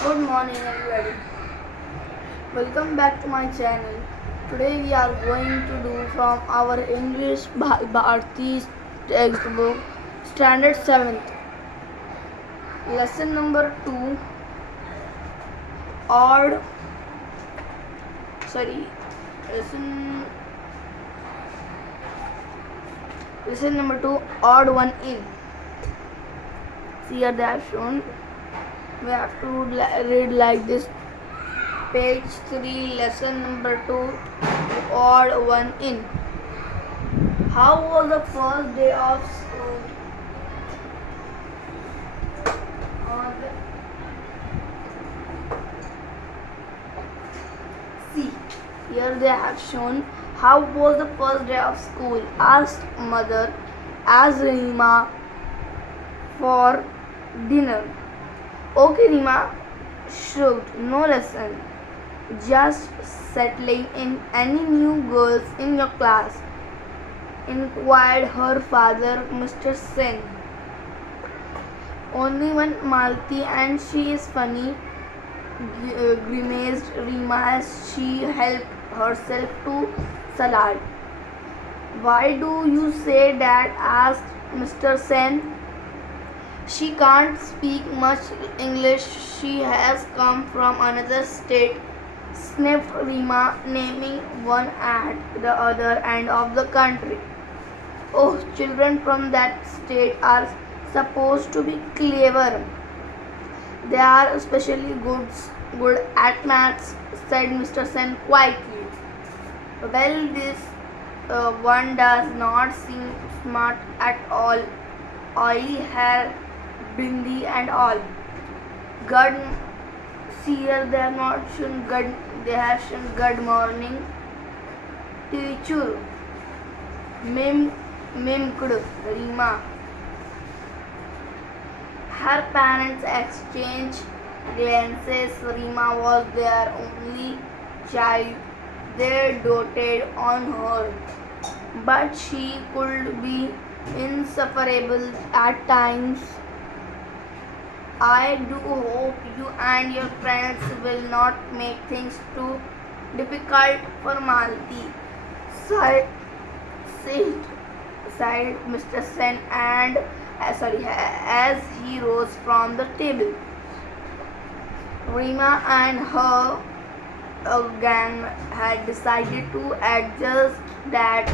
Good morning everybody. Welcome back to my channel. Today we are going to do from our English Bharati textbook Standard 7th. Lesson number 2 odd sorry lesson lesson number 2 odd one in. Here they have shown we have to read like this. Page 3, lesson number 2, odd one in. How was the first day of school? See, here they have shown how was the first day of school, asked mother as Rima for dinner. Okay, Rima shrugged, no lesson. Just settling in. Any new girls in your class? Inquired her father, Mr. Sen. Only one, Malti, and she is funny, grimaced Rima as she helped herself to salad. Why do you say that? Asked Mr. Sen. She can't speak much English. She has come from another state, sniffed Rima, naming one at the other end of the country. Oh, children from that state are supposed to be clever. They are especially good at maths, said Mr. Sen quietly. Well, this one does not seem smart at all. Oily hair, bindi and all. Good. See here, they have not shown good. They have shown good morning, teacher. Mimked Rima. Her parents exchanged glances. Rima was their only child. They doted on her, but she could be insufferable at times. I do hope you and your friends will not make things too difficult for Malti, sighed, sighed Mr. Sen and as he rose from the table. Rima and her gang had decided to adjust that.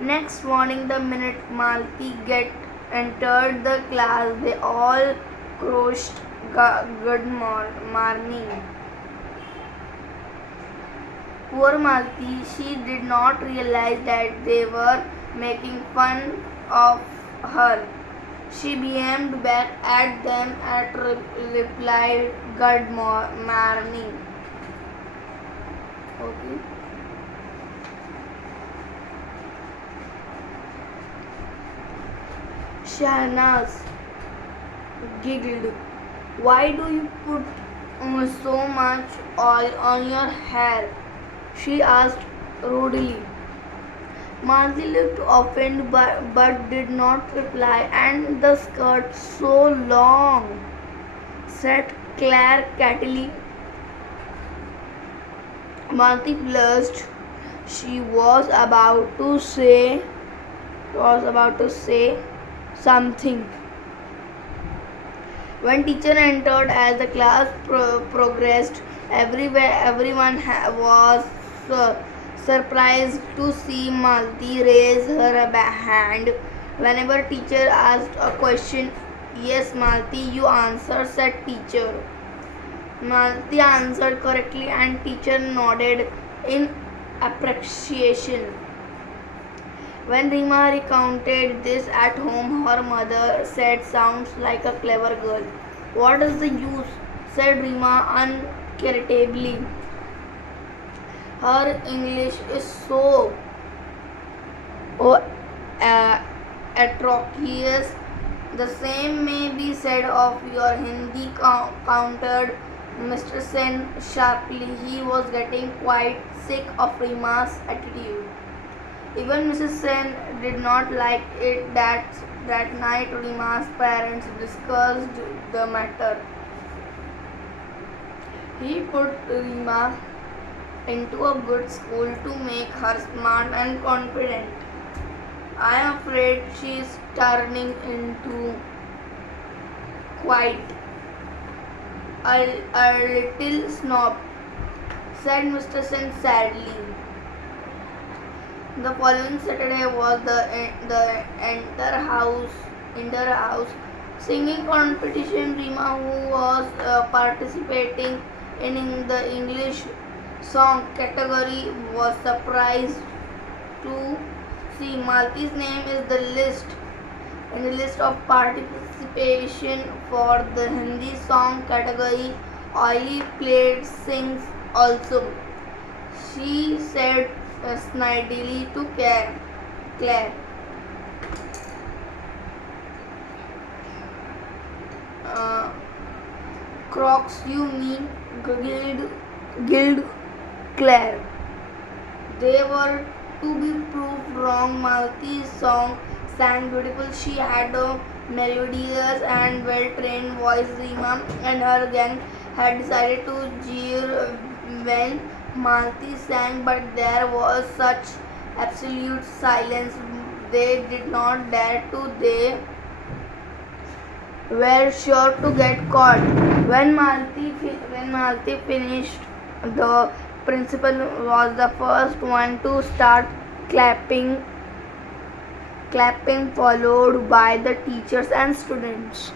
Next morning, the minute Malti entered the class, they all crossed good morning. Poor Malti, she did not realize that they were making fun of her. She beamed back at them and replied, good morning. Okay. Shahnaz giggled. Why do you put so much oil on your hair? She asked rudely. Mansi looked offended but did not reply. And the skirt so long, said Claire catily. Mansi blushed. She was about to say something when teacher entered. As the class progressed, everyone was surprised to see Malti raise her hand whenever teacher asked a question. Yes, Malti, you answer, said teacher. Malti answered correctly and teacher nodded in appreciation. When Rima recounted this at home, her mother said, sounds like a clever girl. What is the use? Said Rima uncharitably. Her English is so atrocious. The same may be said of your Hindi, countered Mr. Sen sharply. He was getting quite sick of Rima's attitude. Even Mrs. Sen did not like it. That night Rima's parents discussed the matter. He put Rima into a good school to make her smart and confident. I am afraid she is turning into quite a little snob, said Mr. Sen sadly. The following Saturday was the inter-house singing competition. Rima, who was participating in the English song category, was surprised to see Malti's name is the list in the list of participation for the Hindi song category. Oily played sings also. She said snidely to Claire. Uh, Crocs, you mean? Guild Claire. They were to be proved wrong. Malti's song sang beautiful. She had a melodious and well-trained voice. Rima and her gang had decided to jeer when Malti sang, but there was such absolute silence. They did not dare to. They were sure to get caught. When Malti finished, the principal was the first one to start clapping, followed by the teachers and students.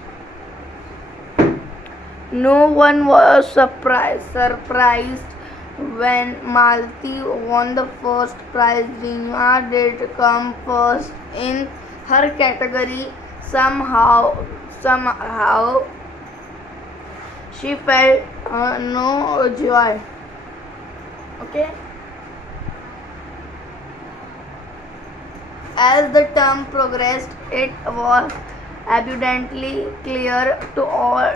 No one was surprised when Malti won the first prize. Rima did come first in her category. Somehow, she felt no joy. Okay. As the term progressed, it was abundantly clear to all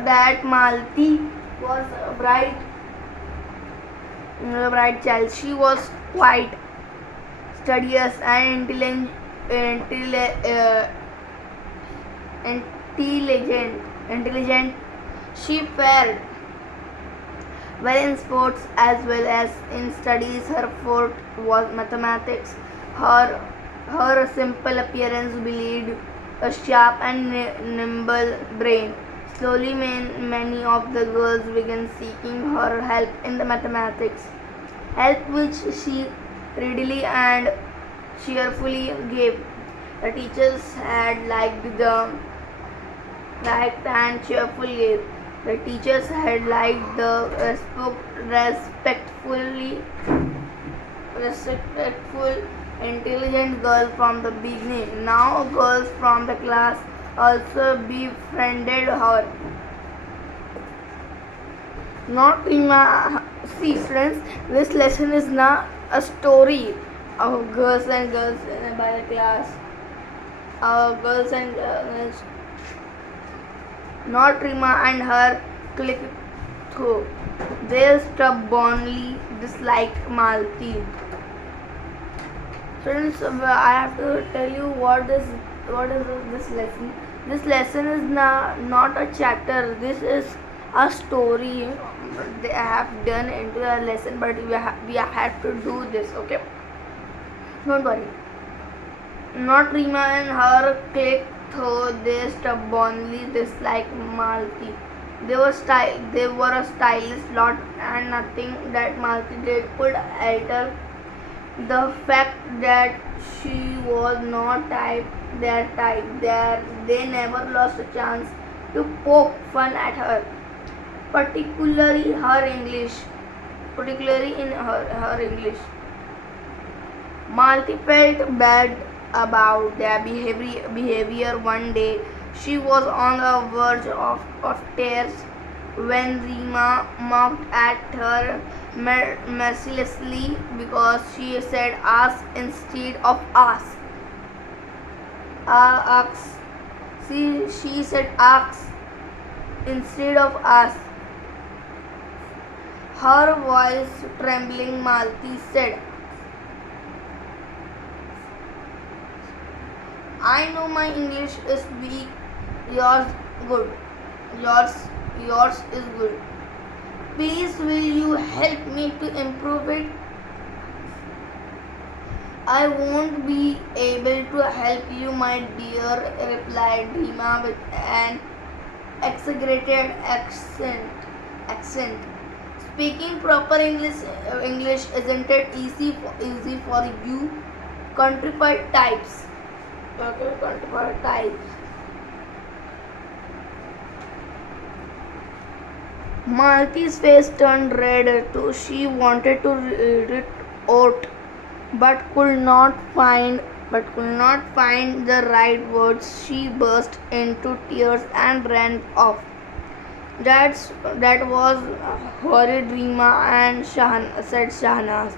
that Malti was a bright child. She was quite studious and intelligent. She fared well in sports as well as in studies. Her forte was mathematics. Her simple appearance belied a sharp and nimble brain. Slowly, many of the girls began seeking her help in the mathematics, help which she readily and cheerfully gave. The teachers had liked and cheerful gave. The teachers had liked the respectful, intelligent girl from the beginning. Now girls from the class also befriended her. Not Rima. See, friends, this lesson is not a story of girls and girls by the class. Girls and girls. Not Rima and her clique through. They stubbornly disliked Malti. Friends, I have to tell you what is this lesson. This lesson is not a chapter. This is a story. They have done into a lesson, but we have to do this. Okay, don't worry. Not Rima and her clique, though they stubbornly disliked Malti. They were a stylish lot, and nothing that Malti did could alter the fact that she was not their type. They never lost a chance to poke fun at her, particularly in her English. Malti felt bad about their behavior one day. She was on the verge of tears when Rima mocked at her mercilessly because she said ask instead of ask. Ask. She said ask instead of ask. Her voice trembling, Malti said, I know my English is weak, yours good. Yours, yours is good. Please, will you help me to improve it? I won't be able to help you, my dear, replied Rima with an exaggerated accent. Speaking proper English isn't it easy for you? Countrified types. Okay, countrified types. Malti's face turned red too. She wanted to read it out, but could not find the right words. She burst into tears and ran off. That was horrid, Rima and said Shahnaz.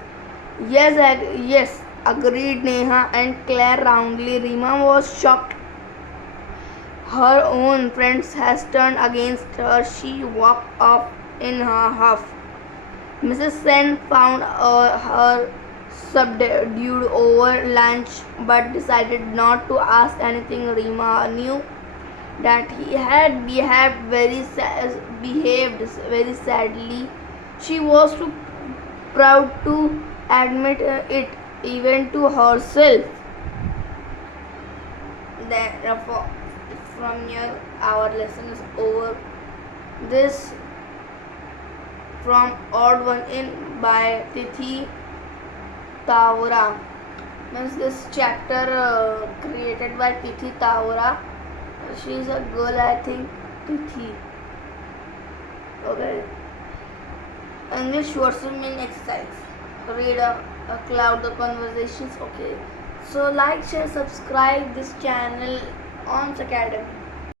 Yes, agreed Neha and Claire roundly. Rima was shocked. Her own friends has turned against her. She walked off in a huff. Mrs. Sen found her subdued over lunch but decided not to ask anything. Rima knew that he had behaved very sadly. She was too proud to admit it even to herself. Therefore, from here, our lesson is over. This from Odd One In by Tithi Tawra. Means this chapter created by Tithi Tawra. She is a girl, I think. Tithi. Okay. English words mean exercise. Read a cloud the conversations. Okay. So like, share, subscribe this channel on Academy.